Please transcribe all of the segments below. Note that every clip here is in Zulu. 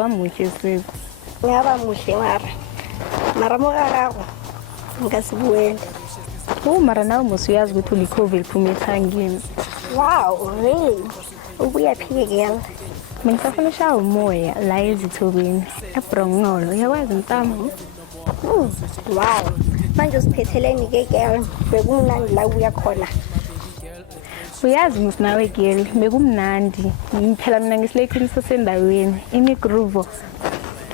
wamuhle sisi. Ngaba muhle mara mogarago ngasibuele. Mara nawe musuyazi ukuthi ulicovid phuma ethangini. Wow, really? Ubuya phike girl. Ngisafuna ushawa umoya la ezithobeni eBrongolo uyakwazi ntamo. Wow. Manje usiphetheleni ke girl bekumnandi la uya khona. Uyazi musinawe girl bekumnandi phela mina ngisilekini sasendaweni imigruvo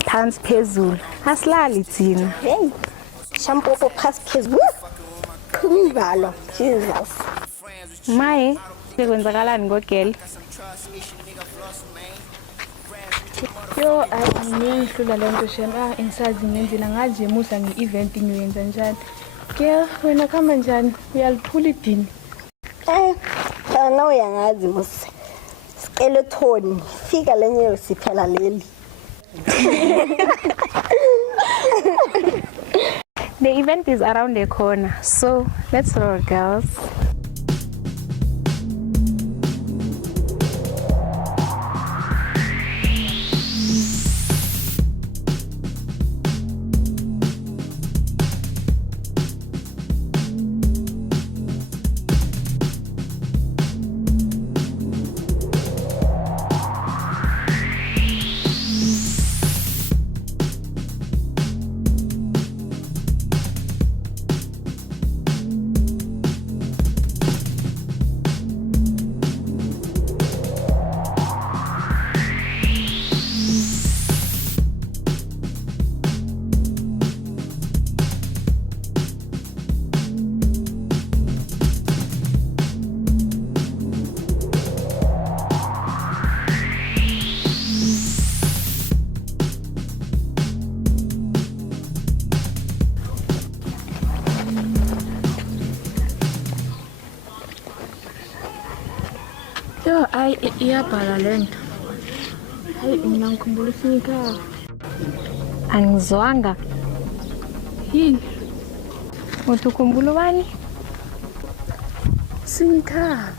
phansi phezulu asilali thina. Hey. Shampopo phansi phezulu. Kumvalo. Jesus. Maye sekwenzakalani ngogirl? Yo ngiyihlula lento shema insazi ngenzela ngaje Musa ngeevent ngiyenza njani. Ke wena kama njani uyalithula idini? Kana uyangazi Musa. Skeleton fika lenye siphela leli. The event is around the corner, so let's roll, girls. Yo iyabhala lento. Hayi mina ngikhumbula Sinyikhaba. Angizwanga. Yini? Uthi ukhumbula ubani? Sinyikhaba.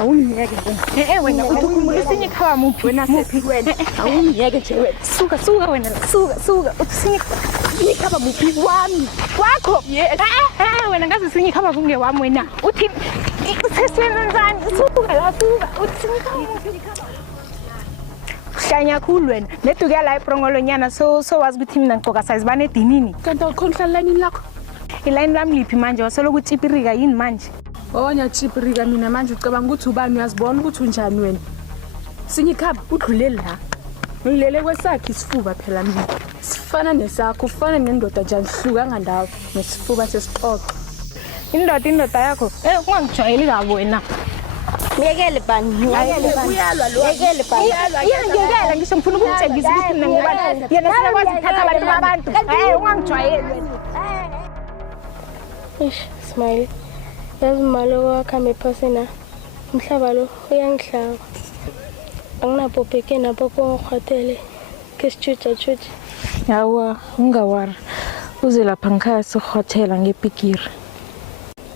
Awungiyeke nje. Wena uthi ukhumbula Sinyikhaba muphi? Wena sephikweni. Awungiyeke nje wena. Suka wena. Suka. Uthi Sinyikhaba muphi wami? Wakho? Yes. Wena ngazi Sinyikhaba kungewami wena. Uthi sesenzani? Suka la suka. Uthi Sinyikhaba. Hlanya khulu wena. Leduke la eBrongolo nyana so wazi ukuthi mina ngigcoka size bane edinini. Kanti ukhonhla line lakho? Iline lami liphi manje wasolo ukuthi ipirika yini manje? Nyachiprika mina manje ucabanga ukuthi ubani uyazibona ukuthi unjani wena. Sinyikhaba udlule la. Ngilele kwesakhe isifuba phela mina. Sifana nesakho, ufana nendoda nje nhluka ngandawo nesifuba sesiqoqo. Indoda yakho. Ungangijwayeli kabi wena. Miyekele bani. Uyalwa lo. Miyekele bani. Ngiyekela ngisho ngifuna ukutshengisa ukuthi mina ngubani. Yena siyakwazi ukuthatha abantu. Ungangijwayeli wena. Smile. Yazi malo wakhambe ephasina. Umhlaba lo uyangihlaba. Anginapopeke napho konkhwathele. Kesitshutsha. Yawa ungawari. Uze lapha ngikhaya sikhwathela ngepikiri.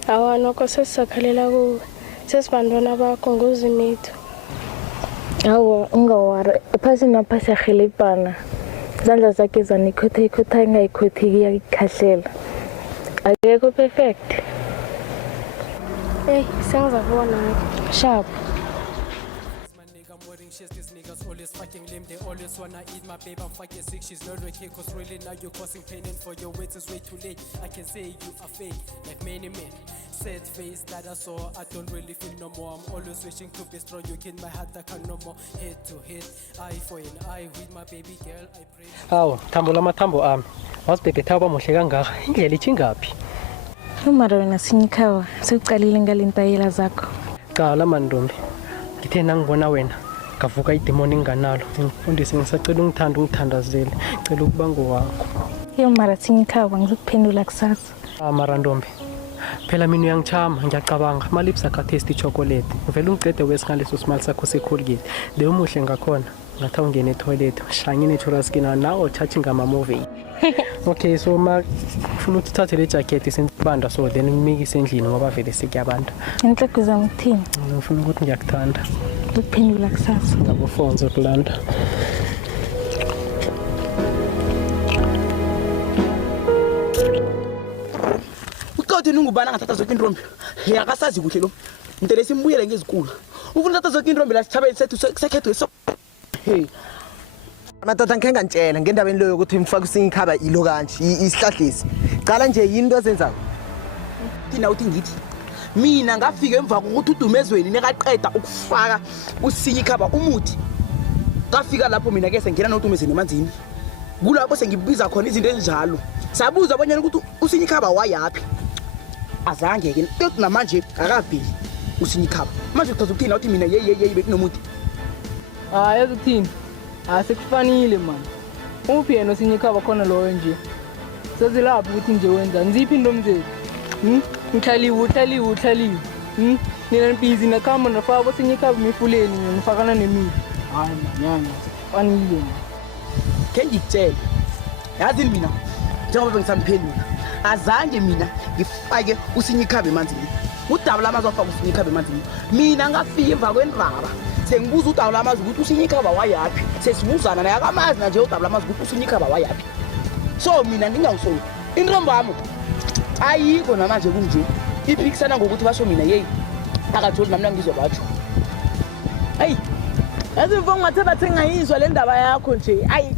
Awa nokho sesakhalela ku sesibantwana bakho ngozimithu. Awa ungawari. Ephasina phasi yahelebhana. Izandla zakhe zanikhotha ingayikhothiki yakhahlela. Akekho perfect. Hey, sengizabona ke. Sharp. These niggas always fucking lame, they always wanna eat my babe. I'm fucking sick, she's not okay, cause really now you're causing pain, and for your words it's way too late. I can say you are fake, like many men. Sad face that I saw, I don't really feel no more. I'm always wishing to be strong, you kill my heart, I can't no more. Head to head, eye for an eye, with my baby girl, I pray. Hawu, thambo lamathambo ami. Wasibhebhetha bamuhle kangaka. Indlela ithingaphi? Umara wena Sinyikhaba, sekuqalile ngalentayela zakho. Qala mandombi. Ngithe nangibona wena. Ngavuka idemoni nganalo. Ngifundise ngisacela ungithandazele. Cela ukuba ngowakho. Mara Sinyikhaba ngizokuphendula kusasa. Mara ndombi. Phela mina uyangichama, ngiyacabanga. Ama lips akha taste chocolate. Uvela ungiqede wesingaleso smile sakho seColgate. Leyo muhle ngakhona. ngathi ungene etoilet shanye natural skin now touching ama movie. Okay, so ma ufuna ukuthi uthathe le jacket sentibanda so then ngimikise endlini ngoba vele sekuyabantu. Inhloko zami ukuthini? Ngifuna ukuthi ngiyakuthanda. Ngikuphendula kusasa. Ngabofonza ukulanda. Uqothe ningubana ngathatha zonke intombi. Yakasazi kuhle lo. Ngitele simbuyele ngezikulu. Ufuna uthatha zonke intombi la sithabeni sethu sekhethu so. Hey. Madoda ngeke ngantshela ngendabeni leyo ukuthi mfaka uSinyikhaba ilo kanje isihlahlisi. Cala nje yini into ezenzayo. Thina uthi ngithi mina ngafika emva kokuthi udumezweni nekaqeda ukufaka uSinyikhaba umuthi. Ngafika lapho mina ke sengena noDumezweni emanzini. Kulapho sengibiza khona izinto ezinjalo. Sabuza abanyana ukuthi uSinyikhaba wayapi. Azange ke ukuthi namanje akabhili uSinyikhaba. Manje uthatha ukuthina uthi mina ye bekinomuthi. Yazi ukuthini? Sekufanile man. Uphi yena uSinyikhaba khona loyo nje. Sezilapha ukuthi nje wenza nziphi intombi zethu. Uthaliwe. Nina busy nakhamba nafaka uSinyikhaba emifuleni nifakana nemithi. Hayi manyanya. Fanile. Ke ngikutshela. Yazi mina njengoba ngisamphendula. Azange mina ngifake uSinyikhaba emanzini. Udabula amazi ofaka uSinyikhaba emanzini. Mina ngafika emva kwendraba. Sengibuza udabula amazi ukuthi uSinyikhaba wayapi. Sesibuzana naye akamazi nje udabula amazi ukuthi uSinyikhaba wayapi. So mina ngingawusolo. Intombami ayikho namanje kunje. Iphikisana ngokuthi basho mina akatholi nami ngizwa batsho. Hey. Yazi mfo ngathe bathe ngayizwa le ndaba yakho nje. Ayi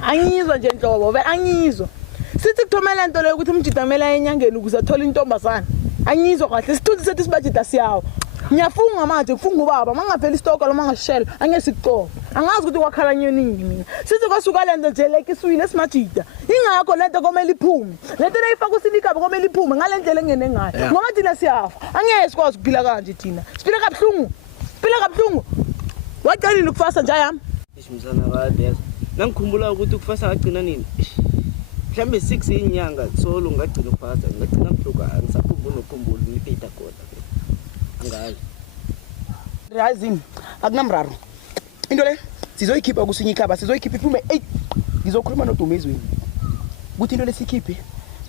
angizwa nje nhlobo vele angizwa. Sithi kuthomela into leyo ukuthi umjidamela enyangeni ukuze athole intombazana. Angizwa kahle isithunzi sethu sibajida siyawo. Ngiyafunga manje kufunga ubaba mangaphela istoko lo mangashela angesikuqoqa. Angazi ukuthi kwakhala nyonini mina. Sithi kwasuka lento nje like iswile esimajida. Ingakho lento komela iphume. Lento leyifaka uSinyikhaba komela iphume ngalendlela engene ngayo. Ngoba thina siyafa. Angeke sikwazi ukuphila kanje thina. Siphila kabuhlungu. Waqalile ukufasa nje yami. Ishimsana kade yazi. Nangikhumbula ukuthi ukufasa ngagcina nini? Mhlambe 6 inyanga solo ngagcina ukufasa, ngagcina mhluka angisakhumbula nokukhumbula ngiphetha kodwa. Angazi. Razini akunamraro. Into le sizoyikhipha kuSinyikhaba, sizoyikhipha iphume 8. Ngizokhuluma noDumezweni. Kuthi into lesikhiphe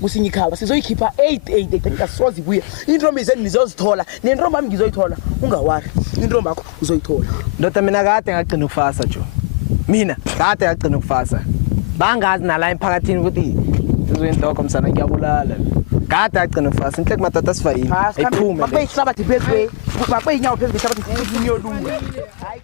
kuSinyikhaba, sizoyikhipha 8 ngiyasoza ibuya. Intombi zeni nizozithola, nentombi ami ngizoyithola. Ungawari. Intombi yakho uzoyithola. Ndoda mina kade ngagcina ukufasa jo. Mina kade ngagcina ukufasa. Bangazi nala emphakathini ukuthi izwenhloko msana ngiyabulala. Kade ngagcina ukufasa. Inhle kumadoda sifayini. Ayiphume. Babeyihlabathi phezwe. Babeyinyawuphezwe hlabathi siyolunga. Hayi